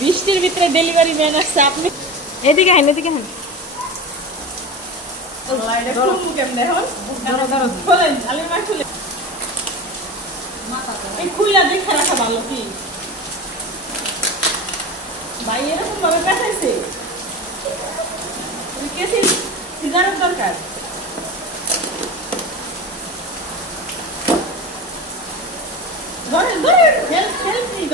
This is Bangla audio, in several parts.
বৃষ্টির ভিতরে ডেলিভারি ম্যান আসছে আপনি এদিকে হেন এদিকে হেন খুলে দেখে রাখা ভালো কি ভাই এরকম ভাবে পেঁচাইছে সিজারের দরকার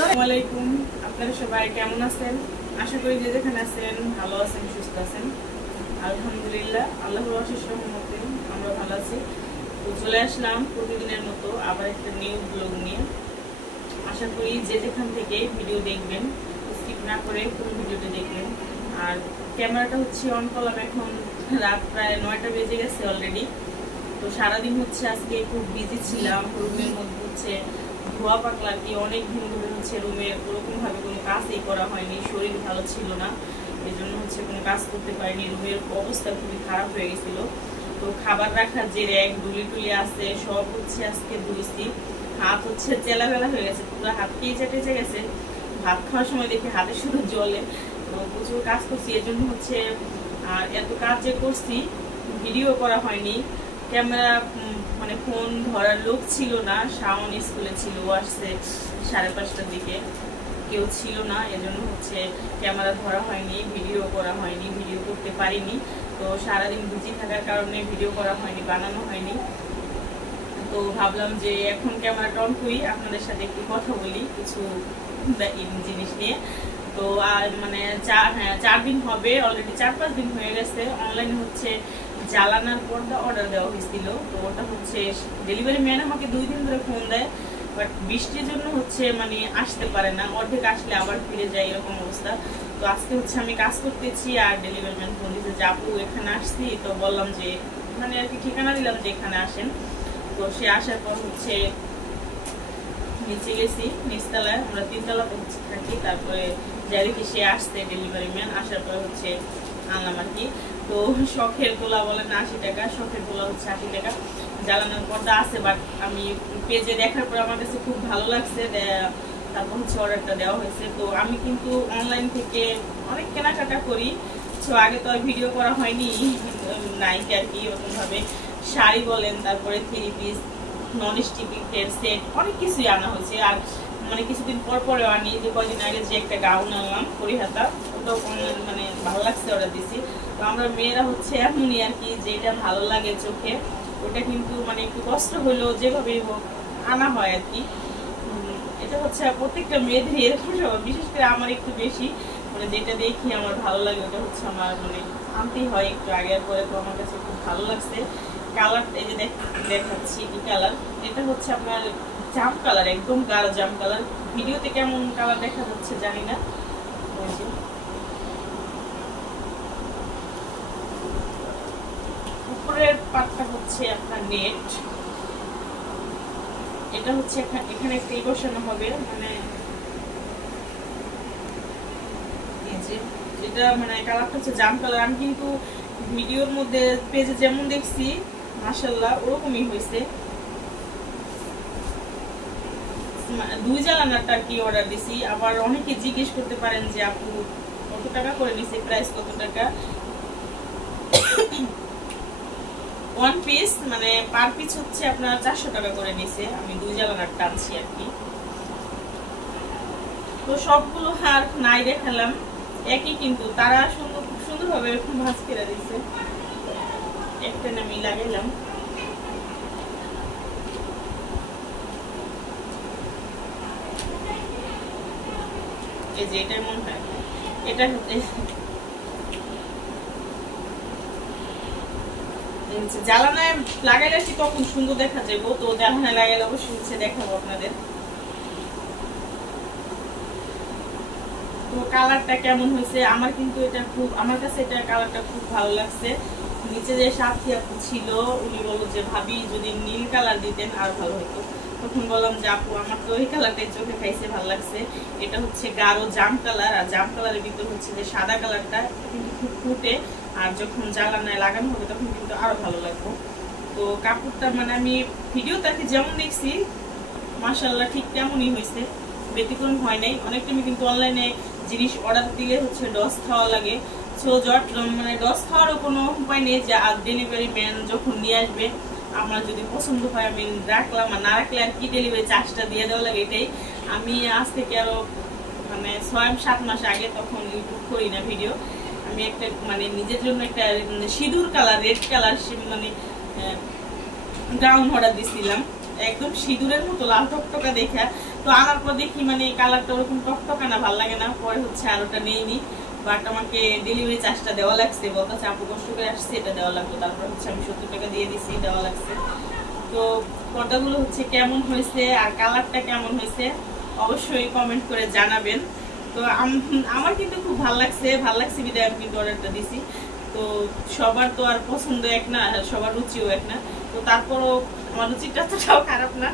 আসসালামাইকুম আপনারা সবাই কেমন আছেন আশা করি যে যেখানে আছেন ভালো আছেন সুস্থ আছেন আলহামদুলিল্লাহ আল্লাহর অশেষ রহমতে আমরা ভালো আছি তো চলে আসলাম প্রতিদিনের মতো আবার একটা নিউ ব্লগ নিয়ে আশা করি যে যেখান থেকে ভিডিও দেখবেন স্কিপ না করে পুরো ভিডিওটা দেখবেন আর ক্যামেরাটা হচ্ছে অন করলাম এখন রাত প্রায় 9টা বেজে গেছে অলরেডি তো সারাদিন হচ্ছে আজকে খুব বিজি ছিলাম রুমের মধ্যে হচ্ছে ধোয়া পাকলা কি অনেক দিন ধরে হচ্ছে রুমের ওরকম ভাবে কোনো কাজই করা হয়নি শরীর ভালো ছিল না এই জন্য হচ্ছে কোনো কাজ করতে পারিনি রুমের অবস্থা খুবই খারাপ হয়ে গেছিল তো খাবার রাখার যে র্যাক ডুলি টুলি আছে সব হচ্ছে আজকে ধুইছি হাত হচ্ছে চেলাবেলা হয়ে গেছে পুরো হাত কেচে টেচে গেছে ভাত খাওয়ার সময় দেখি হাতে শুধু জলে তো প্রচুর কাজ করছি এই জন্য হচ্ছে আর এত কাজ যে করছি ভিডিও করা হয়নি ক্যামেরা মানে ফোন ধরার লোক ছিল না শাওন স্কুলে ছিল ও আসছে 5:30টার দিকে কেউ ছিল না এজন্য হচ্ছে ক্যামেরা ধরা হয়নি ভিডিও করা হয়নি ভিডিও করতে পারিনি তো সারাদিন বিজি থাকার কারণে ভিডিও করা হয়নি বানানো হয়নি তো ভাবলাম যে এখন ক্যামেরাটা অন করি আপনাদের সাথে একটু কথা বলি কিছু জিনিস নিয়ে তো আর মানে 4 দিন হবে অলরেডি 4-5 দিন হয়ে গেছে অনলাইনে হচ্ছে জ্বালানার পর্দা অর্ডার দেওয়া হয়েছিল তো ওটা হচ্ছে ডেলিভারি ম্যান আমাকে 2 দিন ধরে ফোন দেয় বাট বৃষ্টির জন্য হচ্ছে মানে আসতে পারে না অর্ধেক আসলে আবার ফিরে যায় এরকম অবস্থা তো আজকে হচ্ছে আমি কাজ করতেছি আর ডেলিভারি ম্যান ফোন দিতে যাবো এখানে আসছি তো বললাম যে মানে আর কি ঠিকানা দিলাম যে এখানে আসেন তো সে আসার পর হচ্ছে নিচে গেছি নিচতলায় আমরা 3তলা থাকি তারপরে যাই দেখি সে আসছে ডেলিভারি ম্যান আসার পর হচ্ছে আনলাম আর কি তো শখের গোলা বলেন 80 টাকা শখের গোলা হচ্ছে 80 টাকা জ্বালানোর পর্দা আছে বাট আমি পেজে দেখার পর আমার কাছে খুব ভালো লাগছে তারপর হচ্ছে অর্ডারটা দেওয়া হয়েছে তো আমি কিন্তু অনলাইন থেকে অনেক কেনাকাটা করি তো আগে তো আর ভিডিও করা হয়নি নাইকি আর কি ওরকমভাবে শাড়ি বলেন তারপরে 3 পিস নন স্টিকের সেট অনেক কিছুই আনা হয়েছে আর মানে কিছুদিন পর পরে আনি যে কয়দিন আগে যে একটা গাউন আনলাম পরিহাতা ওটাও মানে ভালো লাগছে অর্ডার দিছি তো আমরা মেয়েরা হচ্ছে এমনই আর কি যেটা ভালো লাগে চোখে ওটা কিন্তু মানে একটু কষ্ট হলেও যেভাবেই হোক আনা হয় আর কি এটা হচ্ছে প্রত্যেকটা মেয়েদের এরকম বিশেষ করে আমার একটু বেশি মানে যেটা দেখি আমার ভালো লাগে ওটা হচ্ছে আমার মানে আনতেই হয় একটু আগে পরে তো আমার কাছে খুব ভালো লাগছে কালার এই যে দেখাচ্ছি কি কালার এটা হচ্ছে আপনার জাম কালার একদম গাঢ় জাম কালার ভিডিওতে কেমন কালার দেখা যাচ্ছে জানি না উপরের পাটটা হচ্ছে আপনার নেট এটা হচ্ছে এখানে একটা বসানো হবে মানে এই যে এটা মানে কালারটা হচ্ছে জাম কালার আমি কিন্তু ভিডিওর মধ্যে পেজে যেমন দেখছি মাশাআল্লাহ ওরকমই হয়েছে 2 জ্বালানারটা কি অর্ডার দিছি আবার অনেকে জিজ্ঞেস করতে পারেন যে আপু কত টাকা করে নিছে প্রাইস কত টাকা 1 পিস মানে পার পিস হচ্ছে আপনার 400 টাকা করে নিছে আমি 2 জ্বালানার টানছি আর কি তো সবগুলো হার নাই দেখালাম একই কিন্তু তারা খুব সুন্দরভাবে এরকম ভাঁজ করে দিয়েছে একটা আমি লাগাইলাম এই যে এটা মনে হয় এটা জ্বালানায় লাগাইলে কি তখন সুন্দর দেখা যাবে তো জ্বালানায় লাগাইলে অবশ্যই হচ্ছে দেখাবো আপনাদের তো কালারটা কেমন হয়েছে আমার কিন্তু এটা খুব আমার কাছে এটা কালারটা খুব ভালো লাগছে নিচে যে সাথী আপু ছিল উনি বলল যে ভাবি যদি নীল কালার দিতেন আর ভালো হতো তখন বললাম যে আপু আমার তো এই কালারটাই চোখে খাইছে ভালো লাগছে এটা হচ্ছে গাঢ় জাম কালার আর জাম কালারের ভিতর হচ্ছে যে সাদা কালারটা কিন্তু খুব ফুটে আর যখন জ্বালানায় লাগানো হবে তখন কিন্তু আরো ভালো লাগবে তো কাপড়টা মানে আমি ভিডিওটাকে যেমন দেখছি মাশাআল্লাহ ঠিক তেমনই হয়েছে ব্যতিক্রম হয় নাই অনেক টাইমে কিন্তু অনলাইনে জিনিস অর্ডার দিলে হচ্ছে ডস খাওয়া লাগে। সো মানে ডস খাওয়ারও কোনো উপায় নেই, যে ডেলিভারি ম্যান যখন নিয়ে আসবে আমার যদি পছন্দ হয় আমি রাখলাম, আর না রাখলে আর কি ডেলিভারি চার্জটা দিয়ে দেওয়া লাগে। এটাই আমি আজ থেকে আরো মানে 6-7 মাস আগে, তখন ইউটিউব করি না ভিডিও, আমি একটা মানে নিজের জন্য একটা সিঁদুর কালার রেড কালার মানে গাউন অর্ডার দিছিলাম, একদম সিঁদুরের মতো লাল টকটকা দেখা। তো আনার পর দেখি মানে কালারটা ওরকম টকটকা না, ভালো লাগে না, পরে হচ্ছে আর ওটা নেইনি। বাট আমাকে ডেলিভারি চার্জটা দেওয়া লাগছে, বলতে আপু কষ্ট করে আসছে এটা দেওয়া লাগতো, তারপর হচ্ছে আমি 70 টাকা দিয়ে দিছি, দেওয়া লাগছে। তো পর্দাগুলো হচ্ছে কেমন হয়েছে আর কালারটা কেমন হয়েছে অবশ্যই কমেন্ট করে জানাবেন। তো আমার কিন্তু খুব ভালো লাগছে বিদায় আমি কিন্তু অর্ডারটা দিছি। তো সবার তো আর পছন্দ এক না, সবার রুচিও এক না, তো তারপরও আমার রুচিটা তোটাও খারাপ না।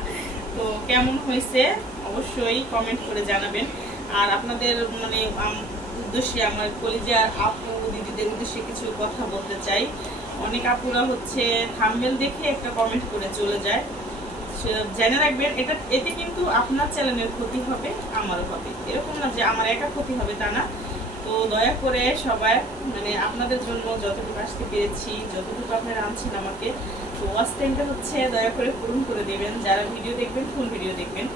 তো কেমন হয়েছে অবশ্যই কমেন্ট করে জানাবেন। আর আপনাদের মানে উদ্দেশ্যে, আমার কলিজার আপু দিদিদের উদ্দেশ্যে কিছু কথা বলতে চাই। অনেক আপুরা হচ্ছে থাম্বনেল দেখে একটা কমেন্ট করে চলে যায়, জেনে রাখবেন এতে কিন্তু আপনার চ্যানেলের ক্ষতি হবে, আমারও হবে, এরকম না যে আমার একা ক্ষতি হবে তা না। তো দয়া করে সবাই মানে আপনাদের জন্য যতটুকু আসতে পেরেছি, যতটুকু আপনারা আনছেন আমাকে, তো ওয়াচ টাইমটা হচ্ছে দয়া করে পূরণ করে দেবেন। যারা ভিডিও দেখবেন ফুল ভিডিও দেখবেন,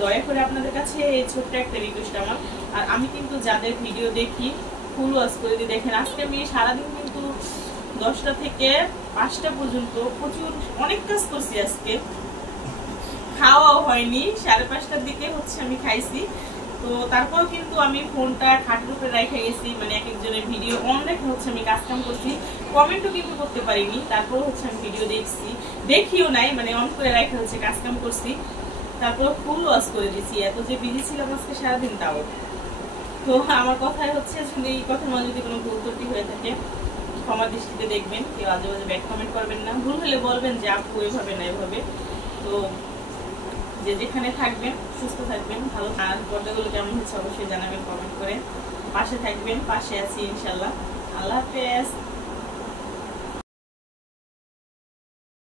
দয়া করে আপনাদের কাছে এই ছোট্ট একটা রিকোয়েস্ট আমার। আর আমি কিন্তু যাদের ভিডিও দেখি ফুল ওয়াচ করে দিয়ে দেখেন, আজকে আমি সারাদিন কিন্তু 10টা থেকে 5টা পর্যন্ত প্রচুর অনেক কাজ করছি, আজকে খাওয়াও হয়নি, 5:30টার দিকে হচ্ছে আমি খাইছি। তো তারপর কিন্তু আমি ফোনটা খাটের উপরে রেখে গেছি, মানে এক একজনের ভিডিও অন রেখে হচ্ছে আমি কাজ কাম করছি, কমেন্টও কিন্তু করতে পারিনি। তারপর হচ্ছে আমি ভিডিও দেখিও নাই, মানে অন করে রেখে হচ্ছে কাজ কাম করছি, তারপর ফুল ওয়াশ করে দিয়েছি। এত যে বিজি ছিলাম আজকে সারাদিন তাও। তো আমার কথাই হচ্ছে যদি এই কথার মাঝে যদি কোনো ভুল ত্রুটি হয়ে থাকে ক্ষমা দৃষ্টিতে দেখবেন, কেউ আজে বাজে ব্যাক কমেন্ট করবেন না, ভুল হলে বলবেন যে আপু এভাবে না এভাবে। তো যে যেখানে থাকবেন সুস্থ থাকবেন, ভালো। আর পর্দাগুলো কেমন হচ্ছে অবশ্যই জানাবেন কমেন্ট করে, পাশে থাকবেন, পাশে আছি ইনশাল্লাহ। আল্লাহ হাফেজ।